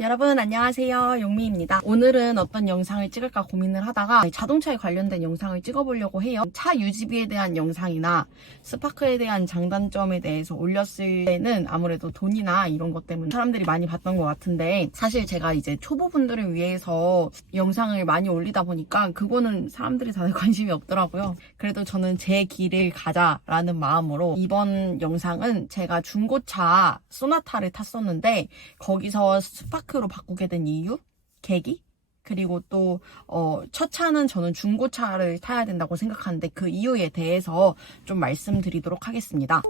여러분 안녕하세요, 용미입니다. 오늘은 어떤 영상을 찍을까 고민을 하다가 자동차에 관련된 영상을 찍어보려고 해요. 차 유지비에 대한 영상이나 스파크에 대한 장단점에 대해서 올렸을 때는 아무래도 돈이나 이런 것 때문에 사람들이 많이 봤던 것 같은데, 사실 제가 이제 초보분들을 위해서 영상을 많이 올리다 보니까 그거는 사람들이 다들 관심이 없더라고요. 그래도 저는 제 길을 가자라는 마음으로 이번 영상은 제가 중고차 소나타를 탔었는데 거기서 스파크로 바꾸게 된 이유, 계기, 그리고 또 첫 차는 저는 중고차를 타야 된다고 생각하는데 그 이유에 대해서 좀 말씀드리도록 하겠습니다.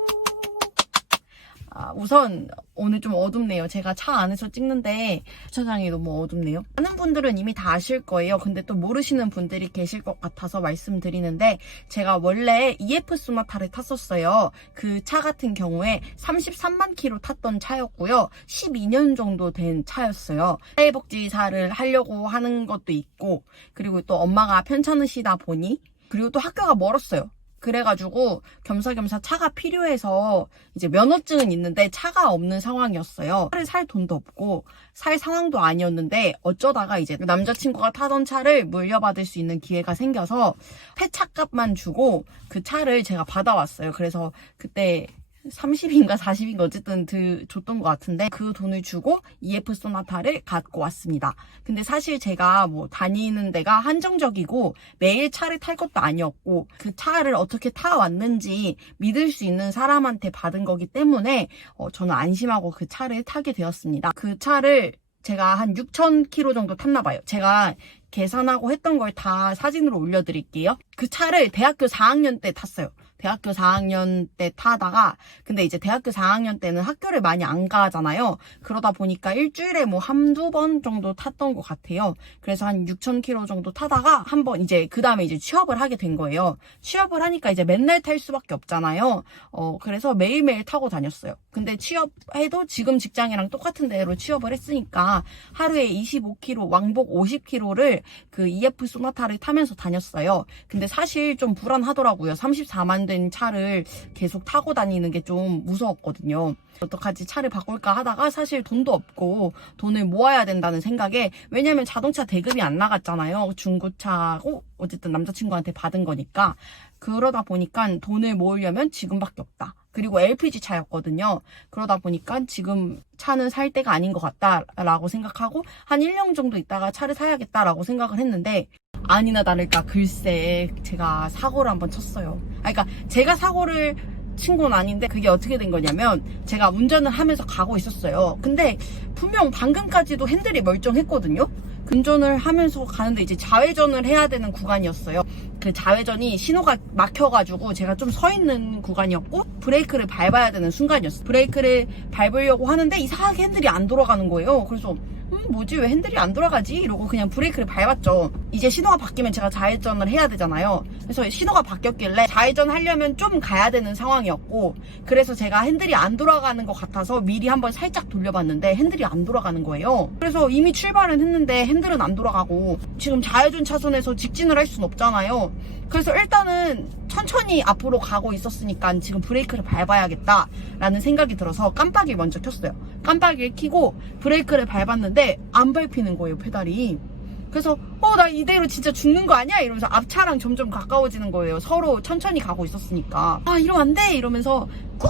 우선 오늘 좀 어둡네요. 제가 차 안에서 찍는데 주차장이 너무 어둡네요. 많은 분들은 이미 다 아실 거예요. 근데 또 모르시는 분들이 계실 것 같아서 말씀드리는데, 제가 원래 EF 소나타를 탔었어요. 그 차 같은 경우에 33만 킬로 탔던 차였고요. 12년 정도 된 차였어요. 사회복지사를 하려고 하는 것도 있고, 그리고 또 엄마가 편찮으시다 보니, 그리고 또 학교가 멀었어요. 그래가지고 겸사겸사 차가 필요해서 이제 면허증은 있는데 차가 없는 상황이었어요. 차를 살 돈도 없고 살 상황도 아니었는데 어쩌다가 이제 남자친구가 타던 차를 물려받을 수 있는 기회가 생겨서 폐차값만 주고 그 차를 제가 받아왔어요. 그래서 그때 30인가 40인가 어쨌든 줬던 것 같은데 그 돈을 주고 EF 소나타를 갖고 왔습니다. 근데 사실 제가 뭐 다니는 데가 한정적이고 매일 차를 탈 것도 아니었고 그 차를 어떻게 타왔는지 믿을 수 있는 사람한테 받은 거기 때문에 저는 안심하고 그 차를 타게 되었습니다. 그 차를 제가 한 6,000km 정도 탔나 봐요. 제가 계산하고 했던 걸 다 사진으로 올려드릴게요. 그 차를 대학교 4학년 때 탔어요. 대학교 4학년 때 타다가, 근데 이제 대학교 4학년 때는 학교를 많이 안 가잖아요. 그러다 보니까 일주일에 뭐 한두 번 정도 탔던 것 같아요. 그래서 한 6,000km 정도 타다가 한번 이제 그 다음에 이제 취업을 하게 된 거예요. 취업을 하니까 이제 맨날 탈 수밖에 없잖아요. 그래서 매일매일 타고 다녔어요. 근데 취업해도 지금 직장이랑 똑같은 데로 취업을 했으니까 하루에 25km, 왕복 50km를 그 EF 소나타를 타면서 다녔어요. 근데 사실 좀 불안하더라고요. 34만 된 차를 계속 타고 다니는 게 좀 무서웠거든요. 어떡하지, 차를 바꿀까 하다가 사실 돈도 없고 돈을 모아야 된다는 생각에, 왜냐면 자동차 대금이 안 나갔잖아요. 중고차고 어쨌든 남자친구한테 받은 거니까. 그러다 보니까 돈을 모으려면 지금밖에 없다. 그리고 LPG 차였거든요. 그러다 보니까 지금 차는 살 때가 아닌 것 같다라고 생각하고 한 1년 정도 있다가 차를 사야겠다라고 생각을 했는데, 아니나 다를까 글쎄 제가 사고를 한번 쳤어요. 그러니까 제가 사고를 친 건 아닌데 그게 어떻게 된 거냐면, 제가 운전을 하면서 가고 있었어요. 근데 분명 방금까지도 핸들이 멀쩡했거든요. 운전을 하면서 가는데 이제 좌회전을 해야 되는 구간이었어요. 그 좌회전이 신호가 막혀가지고 제가 좀 서 있는 구간이었고 브레이크를 밟아야 되는 순간이었어요. 브레이크를 밟으려고 하는데 이상하게 핸들이 안 돌아가는 거예요. 그래서 뭐지, 왜 핸들이 안 돌아가지? 이러고 그냥 브레이크를 밟았죠. 이제 신호가 바뀌면 제가 좌회전을 해야 되잖아요. 그래서 신호가 바뀌었길래 좌회전 하려면 좀 가야 되는 상황이었고, 그래서 제가 핸들이 안 돌아가는 것 같아서 미리 한번 살짝 돌려봤는데 핸들이 안 돌아가는 거예요. 그래서 이미 출발은 했는데 핸들은 안 돌아가고, 지금 좌회전 차선에서 직진을 할 수는 없잖아요. 그래서 일단은 천천히 앞으로 가고 있었으니까 지금 브레이크를 밟아야겠다라는 생각이 들어서 깜빡이를 먼저 켰어요. 깜빡이를 켜고 브레이크를 밟았는데 안 밟히는 거예요, 페달이. 그래서 나 이대로 진짜 죽는 거 아니야? 이러면서 앞차랑 점점 가까워지는 거예요. 서로 천천히 가고 있었으니까. 이러면 안 돼! 이러면서 꾹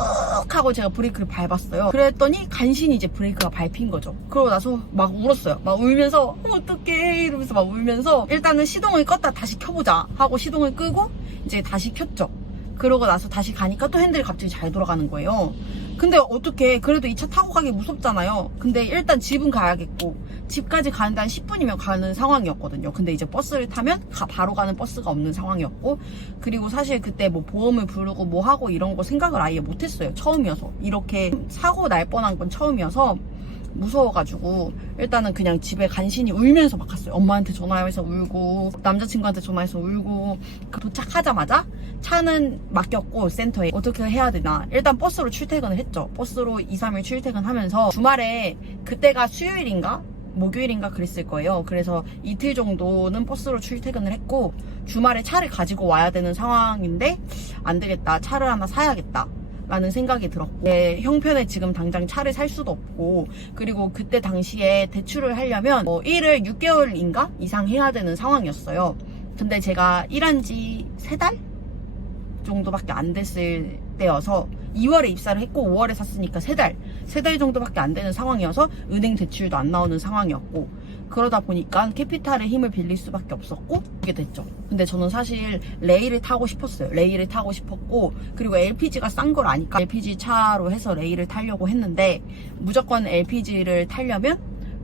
하고 제가 브레이크를 밟았어요. 그랬더니 간신히 이제 브레이크가 밟힌 거죠. 그러고 나서 막 울었어요. 막 울면서 어떡해 이러면서 막 울면서, 일단은 시동을 껐다 다시 켜보자 하고 시동을 끄고 이제 다시 켰죠. 그러고 나서 다시 가니까 또 핸들이 갑자기 잘 돌아가는 거예요. 근데 어떡해, 그래도 이 차 타고 가기 무섭잖아요. 근데 일단 집은 가야겠고, 집까지 가는데 한 10분이면 가는 상황이었거든요. 근데 이제 버스를 타면 바로 가는 버스가 없는 상황이었고, 그리고 사실 그때 뭐 보험을 부르고 뭐 하고 이런 거 생각을 아예 못했어요. 처음이어서. 이렇게 사고 날 뻔한 건 처음이어서 무서워가지고 일단은 그냥 집에 간신히 울면서 막 갔어요. 엄마한테 전화해서 울고 남자친구한테 전화해서 울고. 도착하자마자 차는 맡겼고 센터에 어떻게 해야 되나, 일단 버스로 출퇴근을 했죠. 버스로 2, 3일 출퇴근하면서 주말에, 그때가 수요일인가 목요일인가 그랬을 거예요. 그래서 이틀 정도는 버스로 출퇴근을 했고, 주말에 차를 가지고 와야 되는 상황인데 안 되겠다, 차를 하나 사야겠다 라는 생각이 들었고, 내 형편에 지금 당장 차를 살 수도 없고, 그리고 그때 당시에 대출을 하려면 일을 6개월인가 이상 해야 되는 상황이었어요. 근데 제가 일한 지 3달 정도밖에 안 됐을 때여서 2월에 입사를 했고 5월에 샀으니까 3달 정도밖에 안 되는 상황이어서 은행 대출도 안 나오는 상황이었고, 그러다 보니까 캐피탈의 힘을 빌릴 수밖에 없었고 그게 됐죠. 근데 저는 사실 레일을 타고 싶었어요. 레일을 타고 싶었고, 그리고 LPG가 싼 걸 아니까 LPG 차로 해서 레일을 타려고 했는데, 무조건 LPG를 타려면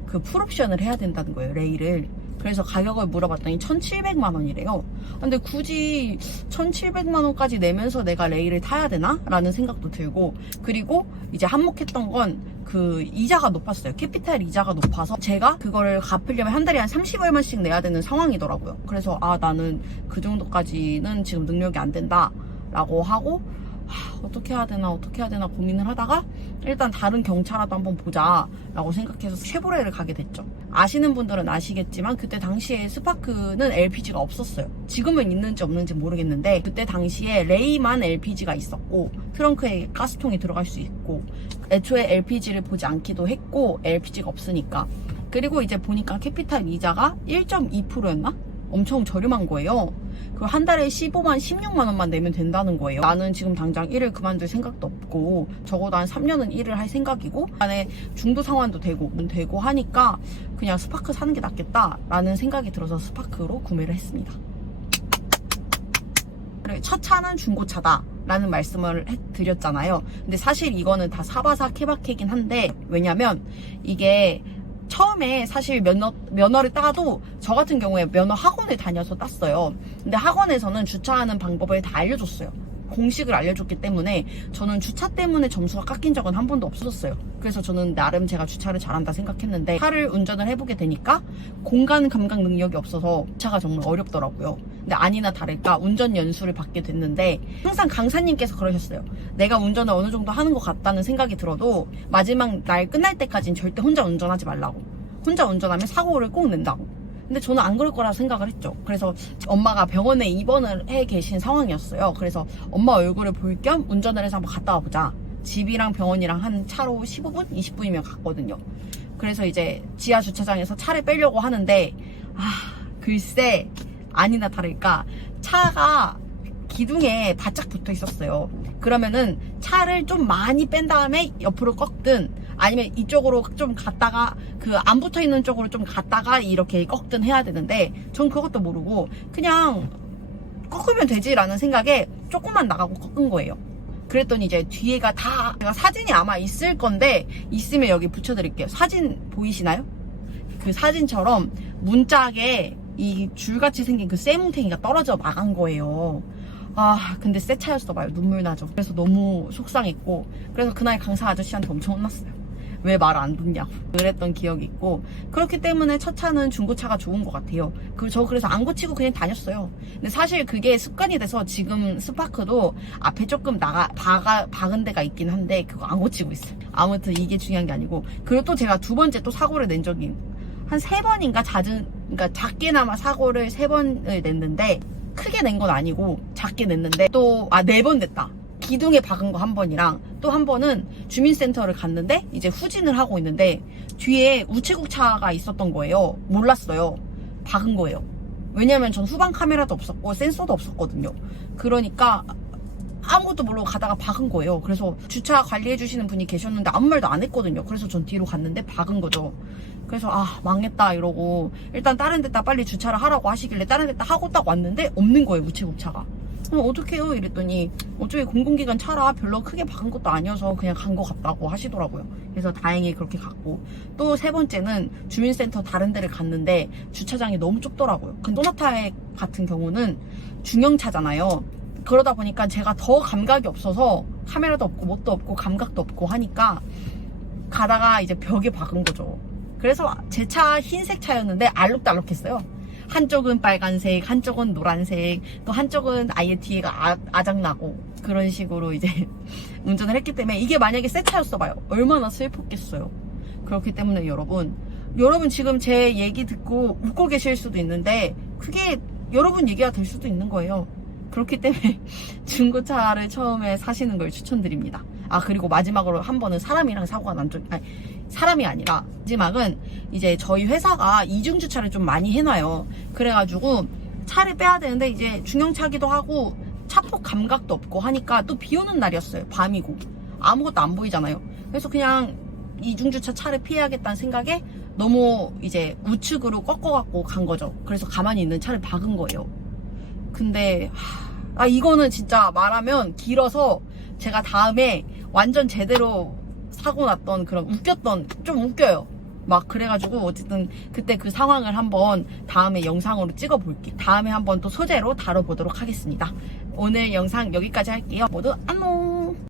그 풀옵션을 해야 된다는 거예요, 레일을. 그래서 가격을 물어봤더니 1,700만 원이래요. 근데 굳이 1,700만 원까지 내면서 내가 레일을 타야 되나? 라는 생각도 들고, 그리고 이제 한몫했던 건 그 이자가 높았어요. 캐피탈 이자가 높아서 제가 그거를 갚으려면 한 달에 한 30얼마씩 내야 되는 상황이더라고요. 그래서 나는 그 정도까지는 지금 능력이 안 된다 라고 하고, 어떻게 해야 되나 고민을 하다가 일단 다른 경차라도 한번 보자 라고 생각해서 쉐보레를 가게 됐죠. 아시는 분들은 아시겠지만 그때 당시에 스파크는 LPG가 없었어요. 지금은 있는지 없는지 모르겠는데, 그때 당시에 레이만 LPG가 있었고 트렁크에 가스통이 들어갈 수 있고, 애초에 LPG를 보지 않기도 했고 LPG가 없으니까. 그리고 이제 보니까 캐피탈 이자가 1.2%였나? 엄청 저렴한 거예요. 그 한 달에 15만, 16만 원만 내면 된다는 거예요. 나는 지금 당장 일을 그만둘 생각도 없고, 적어도 한 3년은 일을 할 생각이고, 안에 중도 상환도 되고 하니까 그냥 스파크 사는 게 낫겠다라는 생각이 들어서 스파크로 구매를 했습니다. 첫 차는 중고차다 라는 말씀을 드렸잖아요. 근데 사실 이거는 다 사바사 케바케긴 한데, 왜냐면 이게 처음에 사실 면허를 따도 저 같은 경우에 면허 학원을 다녀서 땄어요. 근데 학원에서는 주차하는 방법을 다 알려줬어요. 공식을 알려줬기 때문에 저는 주차 때문에 점수가 깎인 적은 한 번도 없었어요. 그래서 저는 나름 제가 주차를 잘한다 생각했는데, 차를 운전을 해보게 되니까 공간 감각 능력이 없어서 주차가 정말 어렵더라고요. 근데 아니나 다를까 운전 연수를 받게 됐는데, 항상 강사님께서 그러셨어요. 내가 운전을 어느 정도 하는 것 같다는 생각이 들어도 마지막 날 끝날 때까지는 절대 혼자 운전하지 말라고. 혼자 운전하면 사고를 꼭 낸다고. 근데 저는 안 그럴 거라 생각을 했죠. 그래서 엄마가 병원에 입원을 해 계신 상황이었어요. 그래서 엄마 얼굴을 볼 겸 운전을 해서 한번 갔다 와보자. 집이랑 병원이랑 한 차로 15분? 20분이면 갔거든요. 그래서 이제 지하 주차장에서 차를 빼려고 하는데, 글쎄 아니나 다를까 차가 기둥에 바짝 붙어 있었어요. 그러면은 차를 좀 많이 뺀 다음에 옆으로 꺾든, 아니면 이쪽으로 좀 갔다가 그 안 붙어 있는 쪽으로 좀 갔다가 이렇게 꺾든 해야 되는데, 전 그것도 모르고 그냥 꺾으면 되지라는 생각에 조금만 나가고 꺾은 거예요. 그랬더니 이제 뒤에가 다, 제가 사진이 아마 있을 건데 있으면 여기 붙여드릴게요. 사진 보이시나요? 그 사진처럼 문짝에 이 줄같이 생긴 그 쇠뭉탱이가 떨어져 나간 거예요. 근데 새 차였어 봐요. 눈물 나죠. 그래서 너무 속상했고, 그래서 그날 강사 아저씨한테 엄청 혼났어요. 왜 말 안 듣냐고 그랬던 기억이 있고, 그렇기 때문에 첫 차는 중고차가 좋은 것 같아요. 저 그래서 안 고치고 그냥 다녔어요. 근데 사실 그게 습관이 돼서 지금 스파크도 앞에 조금 박은 데가 있긴 한데 그거 안 고치고 있어요. 아무튼 이게 중요한 게 아니고, 그리고 또 제가 두 번째 또 사고를 낸 적이 한 3번인가 그러니까 작게나마 사고를 3번을 냈는데, 크게 낸 건 아니고 작게 냈는데, 또 4번 냈다. 기둥에 박은 거 1번이랑 또 1번은 주민센터를 갔는데 이제 후진을 하고 있는데 뒤에 우체국차가 있었던 거예요. 몰랐어요. 박은 거예요. 왜냐면 전 후방 카메라도 없었고 센서도 없었거든요. 그러니까 아무것도 모르고 가다가 박은 거예요. 그래서 주차 관리해 주시는 분이 계셨는데 아무 말도 안 했거든요. 그래서 전 뒤로 갔는데 박은 거죠. 그래서 망했다 이러고, 일단 다른 데다 빨리 주차를 하라고 하시길래 다른 데다 하고 딱 왔는데 없는 거예요, 우체국차가. 어떡해요 이랬더니 어차피 공공기관 차라 별로 크게 박은 것도 아니어서 그냥 간 것 같다고 하시더라고요. 그래서 다행히 그렇게 갔고, 또 3번째는 주민센터 다른 데를 갔는데 주차장이 너무 좁더라고요. 근데 소나타 같은 경우는 중형차잖아요. 그러다 보니까 제가 더 감각이 없어서, 카메라도 없고 뭣도 없고 감각도 없고 하니까 가다가 이제 벽에 박은 거죠. 그래서 제 차 흰색 차였는데 알록달록했어요. 한쪽은 빨간색, 한쪽은 노란색, 또 한쪽은 아예 뒤에가 아작나고, 그런 식으로 이제 운전을 했기 때문에, 이게 만약에 새 차였어 봐요. 얼마나 슬펐겠어요. 그렇기 때문에 여러분 지금 제 얘기 듣고 웃고 계실 수도 있는데 그게 여러분 얘기가 될 수도 있는 거예요. 그렇기 때문에 중고차를 처음에 사시는 걸 추천드립니다. 아, 그리고 마지막으로 한 번은 사람이랑 사고가 난 적, 아니, 사람이 아니라 마지막은 이제 저희 회사가 이중주차를 좀 많이 해놔요. 그래가지고 차를 빼야 되는데 이제 중형차기도 하고 차폭 감각도 없고 하니까 또 비 오는 날이었어요. 밤이고 아무것도 안 보이잖아요. 그래서 그냥 이중주차 차를 피해야겠다는 생각에 너무 이제 우측으로 꺾어갖고 간 거죠. 그래서 가만히 있는 차를 박은 거예요. 근데 이거는 진짜 말하면 길어서 제가 다음에 완전 제대로 사고 났던 그런 좀 웃겨요. 막 그래가지고 어쨌든 그때 그 상황을 한번 다음에 영상으로 찍어볼게요. 다음에 한번 또 소재로 다뤄보도록 하겠습니다. 오늘 영상 여기까지 할게요. 모두 안녕.